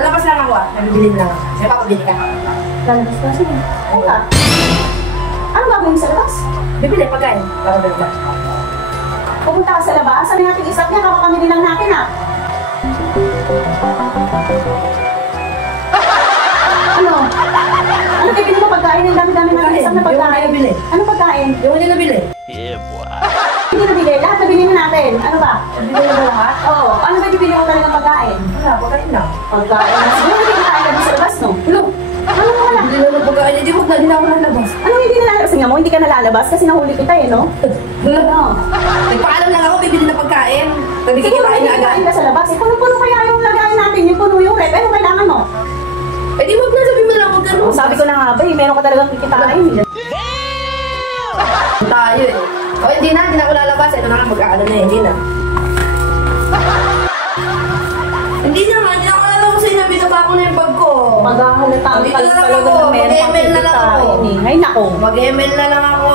Lalabas lang ako ah. Nabibilin lang. May papabili ka. Lalabas ka? Sige. Ano ka? Ano gagawin sa labas? Bibili, pagkain. Papabili ka. Pupunta ka sa labas? Sabi natin isap niya, kapapamili lang natin ah. Ano? Ano bibili mo pagkain? Ang dami-dami natin isap na pagkain. Ano pagkain? Yung hindi nabili. Hindi nabili. Lahat nabili na natin. Ano ba? Nabili na ba lahat? Oo. Ano ba bibili mo talagang pagkain? Wala, pagkain lang. Pagkain? Siguro hindi pagkain ka sa labas, no? Hello? Ano mo wala? Hindi na pagkain. Hindi mo na ako lalabas. Ano hindi nalalabas? Nga mo, hindi ka nalalabas kasi nahuli kita eh, no? Ano? Nagpaalam lang ako, bibili na pagkain. Sabi Siguro kikain hindi na agad. kikain ka sa labas. Eh, puno-puno kaya yung lagayan natin, yung puno yung rep. Ano kailangan mo? Eh di wag na, sabi mo lang, wag ka Oh, sabi ko na nga ba eh, meron ka talagang kikitain. Tayo eh. O hindi na ako lalabas. Ito na lang magkaano na eh, hindi na. Hindi naman, hindi ako lalabas eh, nabitaba ko na yung bag ko. Maghahalata Dito na lang talaga ako, ng meron mag-ML na lang ako. kikitain eh. Ay nako. Mag-ML na lang ako.